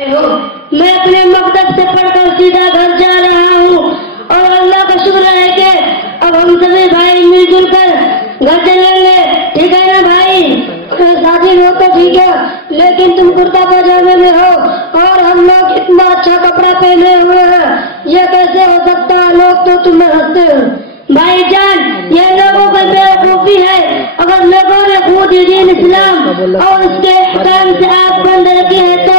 میں اپنے مقصد سے پڑھ کر سیدھا گھر جا رہا ہوں اور اللہ کا شکر ہے کہ اب ہم سبھی بھائی مل جل کر گھر چلیں گے، ٹھیک ہے نا بھائی؟ ساتھی ہو تو ٹھیک ہے، لیکن تم کرتا پاجامے میں ہو اور ہم لوگ اتنا اچھا کپڑا پہنے ہوئے ہیں، یہ کیسے ہو سکتا ہے؟ لوگ تو تمہیں ہنستے ہیں بھائی جان، یہ لوگوں پر بیوقوفی ہے۔ اگر لوگوں نے خود ہی دین اسلام اور اس کے احکام سے آپ کو اندر کی ہے تو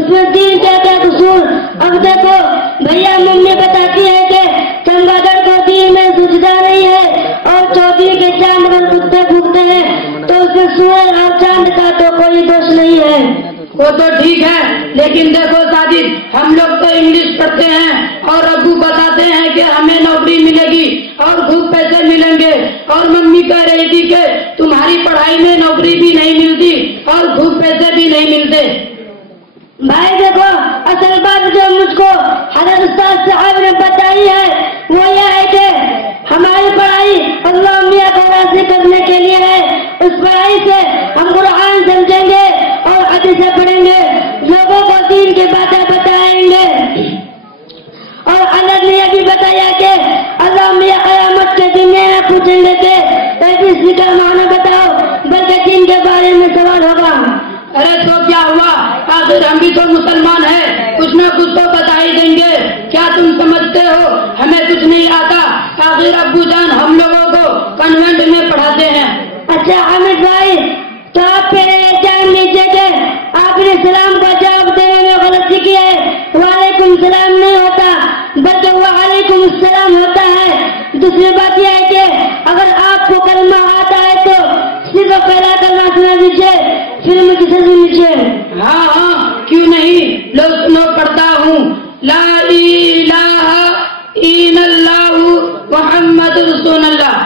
اس میں دین کا کیا قصور؟ اب دیکھو بھیا، ممی بتاتی ہے کہ چمگادڑ کو دین میں سجدہ نہیں ہے اور چودھری کے چاند پر کتے پھونکتے ہیں تو اس میں سورج اور چاند کا تو کوئی دوش نہیں ہے۔ وہ تو ٹھیک ہے، لیکن دیکھو ساجد، ہم لوگ تو انگلش پڑھتے ہیں اور ابو بتاتے ہیں کہ ہمیں نوکری ملے گی اور خوب پیسے ملیں گے، اور ممی کہہ رہی تھی کہ تمہاری پڑھائی میں نوکری بھی نہیں ملتی اور خوب پیسے بھی نہیں ملتے۔ بھائی دیکھو، اصل بات جو مجھ کو حضرت استاد صاحب نے بتائی ہے وہ یہ ہے کہ ہماری پڑھائی اللہ میاں کو راضی کرنے کے لیے ہے۔ اس پڑھائی سے ہم قرآن سمجھیں گے اور حدیثیں پڑھیں گے، لوگوں کو دین کی باتیں بتائیں گے، اور اللہ نے یہ بھی بتایا کہ اللہ میاں قیامت کے دن میں پوچھیں گے کہ اسی کا معنی بتاؤ، بلکہ دین کے بارے میں سوال ہوگا۔ ارے تو کیا ہوا، آخر ہم بھی تو مسلمان ہیں، کچھ نہ کچھ تو بتا ہی دیں گے۔ کیا تم سمجھتے ہو ہمیں کچھ نہیں آتا؟ آخر ابو جان ہم لوگوں کو کنوینٹ میں پڑھاتے ہیں۔ اچھا حامد بھائی، تو آپ پہلے جان لیجیے کہ آپ نے سلام کا جواب دینے میں غلطی کی ہے۔ وعلیکم السلام نہیں ہوتا بلکہ وعلیکم السلام ہوتا ہے۔ دوسری بات یہ ہے کہ اگر آپ کو کلمہ آتا ہے تو صرف پہلا کلمہ سنا دیجیے، پھر مجھے سے سن لیجیے۔ ہاں ہاں کیوں نہیں، لو سنو، پڑھتا ہوں، لا الہ الا اللہ محمد رسول اللہ۔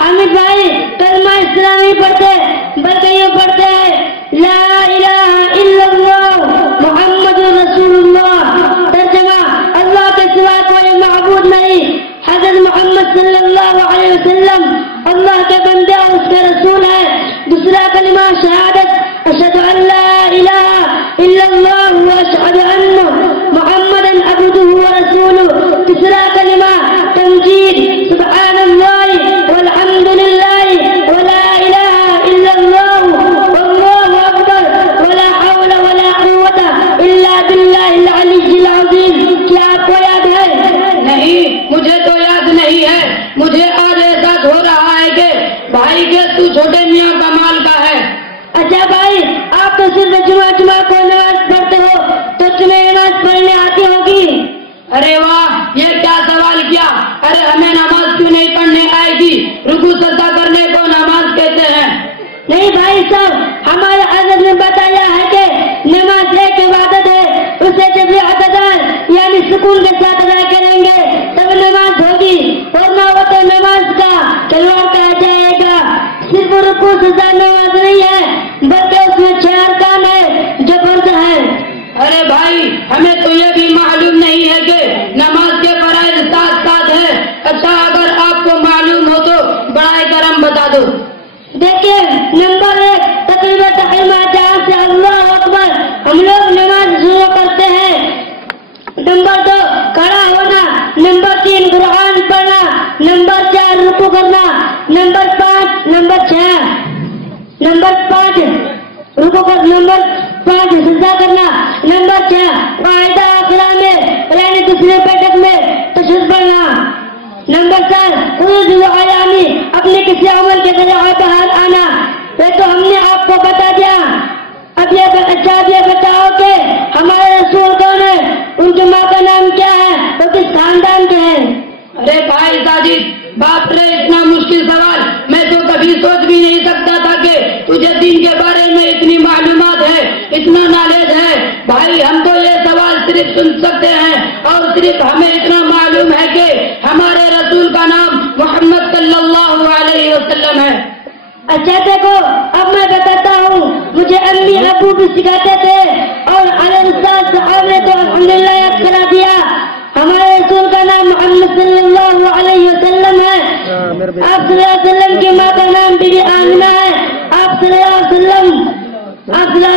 حامد بھائی کلمہ اسلام نہیں پڑھتے بلکہ یہ پڑھتے ہیں لا الہ الا اللہ محمد رسول اللہ۔ ترجمہ، اللہ کے سوا کوئی معبود نہیں، حضرت محمد صلی اللہ علیہ وسلم اللہ کے بندے اور اس کے رسول ہے۔ دوسرا کلمہ شہادت، اشہد ان لا الہ الا اللہ واشہد ان محمدا عبدہ ورسولہ۔ تیسرا کلمہ تمجید، سبحان اللہ والحمد للہ ولا الہ الا اللہ واللہ اکبر ولا حول ولا قوت الا باللہ العلی العظیم۔ کیا آپ کو یاد ہے؟ نہیں، مجھے تو یاد نہیں ہے۔ مجھے آج احساس ہو رہا ہے کہ بھائی کے تو چھوٹے میاں کمال کا ہے۔ اچھا بھائی، آپ تو صرف جمعہ کو نماز پڑھتے ہو تو تمہیں نماز پڑھنے آتی ہوگی؟ ارے واہ، یہ کیا سوال کیا! ارے ہمیں نماز کیوں نہیں پڑھنے آئے گی؟ رکوع سجدہ کرنے کو نماز کہتے ہیں۔ نہیں بھائی صاحب، ہمارے حضرت نے بتایا ہے کہ نماز ایک عبادت ہے، اسے جب اعتدال یعنی سکون کے ساتھ ادا کریں گے تب نماز ہوگی، ورنہ وہ تو نماز کا کھلواڑ کہا جائے گا۔ صرف رکوع سجدہ نماز نہیں ہے بلکہ اس میں 6 ارکان ہے جو فرض ہے۔ ارے بھائی، ہمیں تو یہ بھی معلوم نہیں ہے کہ نماز کے فرائض 7 ہیں۔ اچھا، اگر آپ کو معلوم ہو تو برائے کرم بتا دو۔ دیکھیے، نمبر 1 تقریباً تحریمات، جہاں سے اللہ اکبر ہم لوگ نماز شروع کرتے ہیں۔ نمبر 2 کھڑا ہونا۔ نمبر 3 قرآن پڑھنا۔ نمبر 4 رکوع کرنا۔ نمبر 5 رکوع کر۔ نمبر 5 سجدہ کرنا۔ نمبر 6 قاعدہ آخرہ میں یعنی دوسرے بیٹھک میں تشہد پڑھنا۔ نمبر 4 عروج عیانی، اپنے کسی عمل کے ذریعے باہر آنا۔ یہ تو ہم نے آپ کو بتا دیا۔ اب یہ بتاؤ کہ ہمارے رسول کون ہے، ان کی ماں کا نام کیا ہے، وہ کس خاندان کے ہیں؟ ارے بھائی ساجد، باپ رے، اتنا مشکل سوال میں تو کبھی سوچ بھی نہیں سکتا تھا کہ تجھے دین کے بارے میں اتنی معلومات ہے، اتنا نالج ہے۔ بھائی ہم تو یہ سوال صرف سن سکتے ہیں اور صرف ہمیں اتنا معلوم ہے کہ ہمارے رسول کا نام محمد صلی اللہ علیہ وسلم ہے۔ اچھا دیکھو، اب میں بتاتا ہوں، مجھے امی ابو بھی سکھاتے تھے اور استاد صاحب نے تو الحمدللہ یاد کرا دیا۔ ہمارے رسول کا نام محمد صلی اللہ علیہ وسلم ہے۔ آپ صلی اللہ علیہ وسلم کی ماں کا نام بی بی آمنہ ہے۔ آپ صلی اللہ علیہ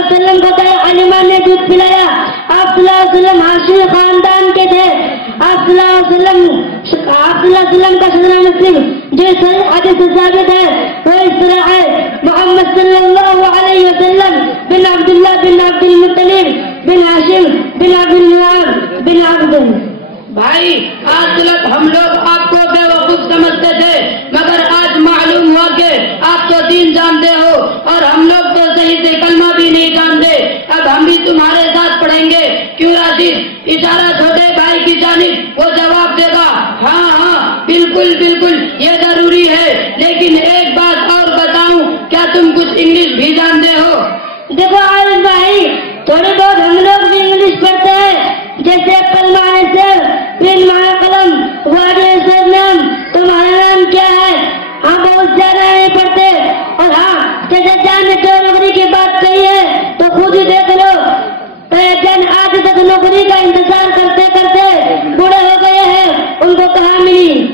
وسلم کو حلیمہ نے دودھ پلایا۔ آپ صلی اللہ علیہ وسلم ہاشمی خاندان کے تھے. آپ صلی اللہ علیہ وسلم کا صدر مسلم جو حدیث ثابت ہے وہ اس طرح ہے: محمد صلی اللہ علیہ وسلم بن عبداللہ بن عبد المطلب بن ہاشم بن عبد المناف بن عبد. بھائی آج تک ہم لوگ آپ کو بیوقوف سمجھتے تھے، مگر آج معلوم ہوا کہ آپ تو دین جانتے ہو اور ہم لوگ تو صحیح سے کلمہ بھی نہیں جانتے. اب ہم بھی تمہارے ساتھ پڑھیں گے. کیوں راشد؟ اشارہ چھوٹے بھائی کی جانب. وہ جواب دے گا ہاں ہاں بالکل بالکل یہ ضروری ہے. لیکن ایک بات اور بتاؤں، کیا تم کچھ انگلش بھی جانتے ہو؟ دیکھو عارف بھائی، تھوڑی بہت ہم لوگ بھی انگلش پڑھتے ہیں، جیسے کلمہ سے پن مانا قلم نام. تمہارا نام کیا ہے؟ ہم بہت زیادہ نہیں پڑھتے. اور ہاں جیسے جان نے جو نوکری کی بات کہی ہے تو خود ہی دیکھ لو، جان آج تک نوکری کا انتظار کرتے کرتے بوڑھے ہو گئے ہیں، ان کو کہاں ملی؟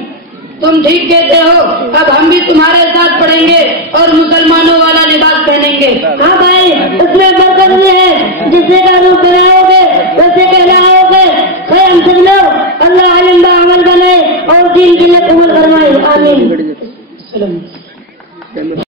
تم ٹھیک کہتے ہو. اب ہم بھی تمہارے ساتھ پڑھیں گے اور مسلمانوں والا لباس پہنیں گے. ہاں بھائی، اس میں برکت بھی ہے. جسے کا روپ بناؤ گے ویسے کہلاؤ گے. خیر ہم سب لوگ اللہ علم با عمل بنائے اور دین کے لیے قبول فرمائے. آمین.